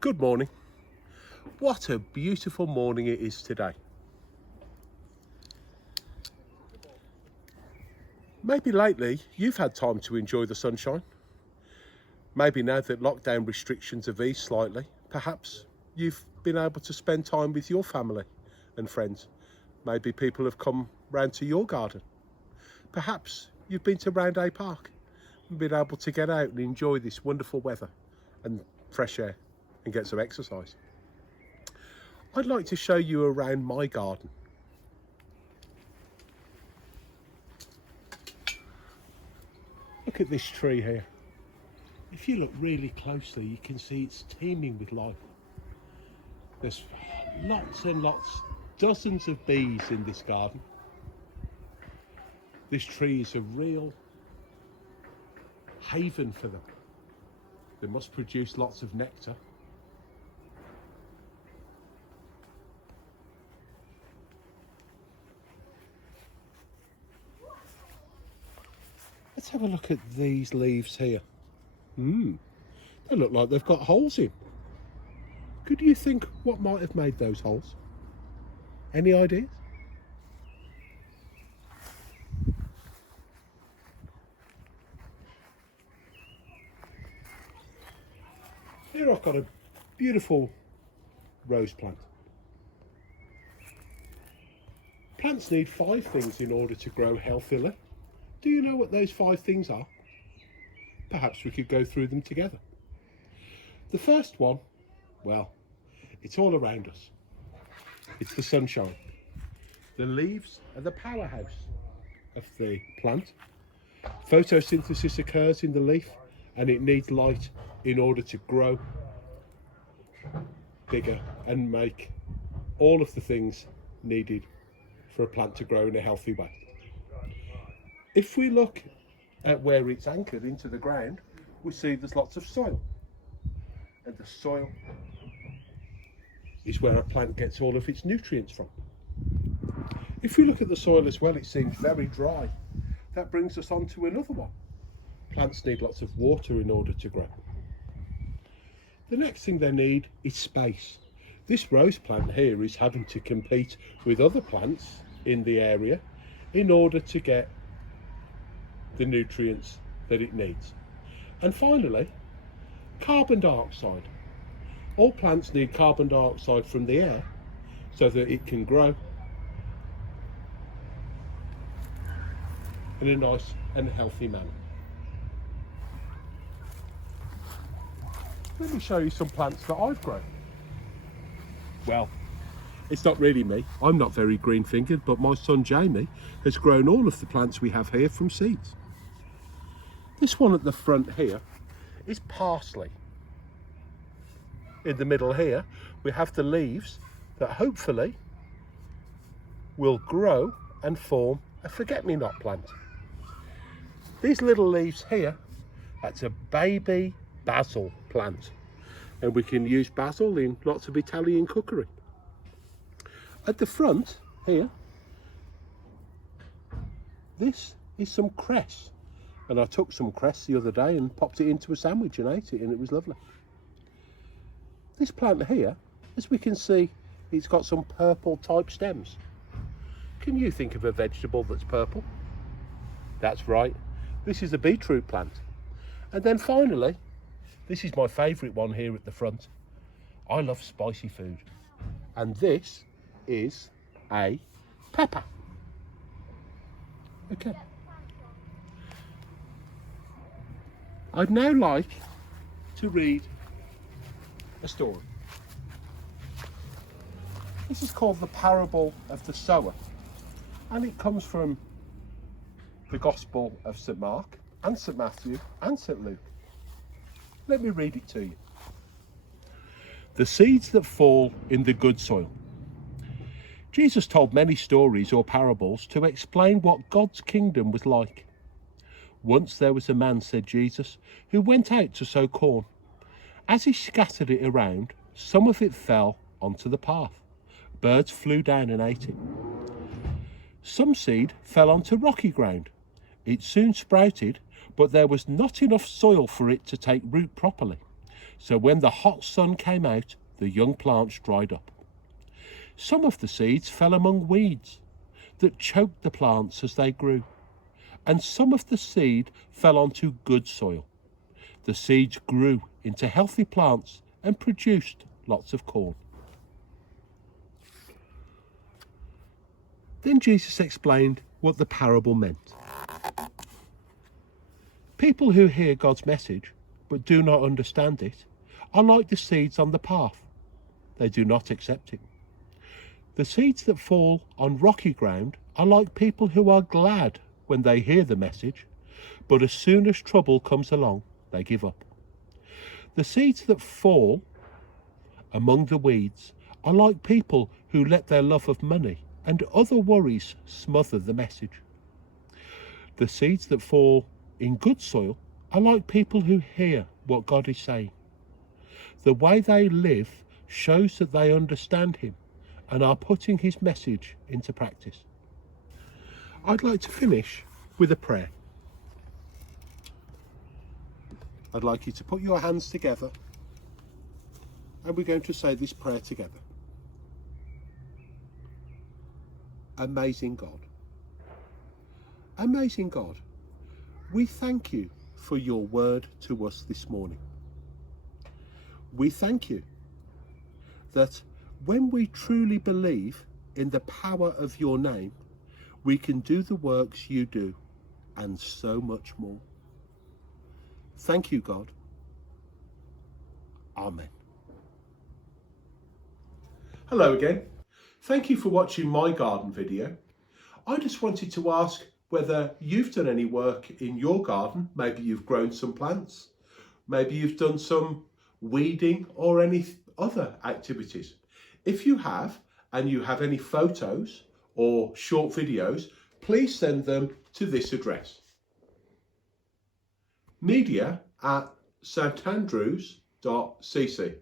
Good morning. What a beautiful morning it is today. Maybe lately you've had time to enjoy the sunshine. Maybe now that lockdown restrictions have eased slightly, perhaps you've been able to spend time with your family and friends. Maybe people have come round to your garden. Perhaps you've been to Roundhay Park and been able to get out and enjoy this wonderful weather and fresh air and get some exercise. I'd like to show you around my garden. Look at this tree here. If you look really closely, you can see it's teeming with life. There's lots and lots, dozens of bees in this garden. This tree is a real haven for them. They must produce lots of nectar. Let's have a look at these leaves here. They look like they've got holes in. Could you think what might have made those holes? Any ideas? Here I've got a beautiful rose plant. Plants need 5 things in order to grow healthily. Do you know what those 5 things are? Perhaps we could go through them together. The first one, well, it's all around us. It's the sunshine. The leaves are the powerhouse of the plant. Photosynthesis occurs in the leaf and it needs light in order to grow bigger and make all of the things needed for a plant to grow in a healthy way. If we look at where it's anchored into the ground, we see there's lots of soil. And the soil is where a plant gets all of its nutrients from. If we look at the soil as well, it seems very dry. That brings us on to another one. Plants need lots of water in order to grow. The next thing they need is space. This rose plant here is having to compete with other plants in the area in order to get the nutrients that it needs. And finally, carbon dioxide. All plants need carbon dioxide from the air so that it can grow in a nice and healthy manner. Let me show you some plants that I've grown. Well, it's not really me. I'm not very green fingered, but my son Jamie has grown all of the plants we have here from seeds. This one at the front here is parsley. In the middle here, we have the leaves that hopefully will grow and form a forget-me-not plant. These little leaves here, that's a baby basil plant. And we can use basil in lots of Italian cookery. At the front here, this is some cress. And I took some cress the other day and popped it into a sandwich and ate it, and it was lovely. This plant here, as we can see, it's got some purple type stems. Can you think of a vegetable that's purple? That's right, this is a beetroot plant. And then finally, this is my favourite one here at the front. I love spicy food. And this is a pepper. Okay. I'd now like to read a story. This is called The Parable of the Sower, and it comes from the Gospel of St. Mark and St. Matthew and St. Luke. Let me read it to you. The seeds that fall in the good soil. Jesus told many stories or parables to explain what God's kingdom was like. Once there was a man, said Jesus, who went out to sow corn. As he scattered it around, some of it fell onto the path. Birds flew down and ate it. Some seed fell onto rocky ground. It soon sprouted, but there was not enough soil for it to take root properly. So when the hot sun came out, the young plants dried up. Some of the seeds fell among weeds that choked the plants as they grew, and some of the seed fell onto good soil. The seeds grew into healthy plants and produced lots of corn. Then Jesus explained what the parable meant. People who hear God's message but do not understand it are like the seeds on the path. They do not accept it. The seeds that fall on rocky ground are like people who are glad when they hear the message, but as soon as trouble comes along, they give up. The seeds that fall among the weeds are like people who let their love of money and other worries smother the message. The seeds that fall in good soil are like people who hear what God is saying. The way they live shows that they understand Him and are putting His message into practice. I'd like to finish with a prayer. I'd like you to put your hands together and we're going to say this prayer together. Amazing God. Amazing God, we thank you for your word to us this morning. We thank you that when we truly believe in the power of your name, we can do the works you do and so much more. Thank you, God. Amen. Hello again. Thank you for watching my garden video. I just wanted to ask whether you've done any work in your garden. Maybe you've grown some plants. Maybe you've done some weeding or any other activities. If you have, and you have any photos or short videos, please send them to this address: media@standrews.cc.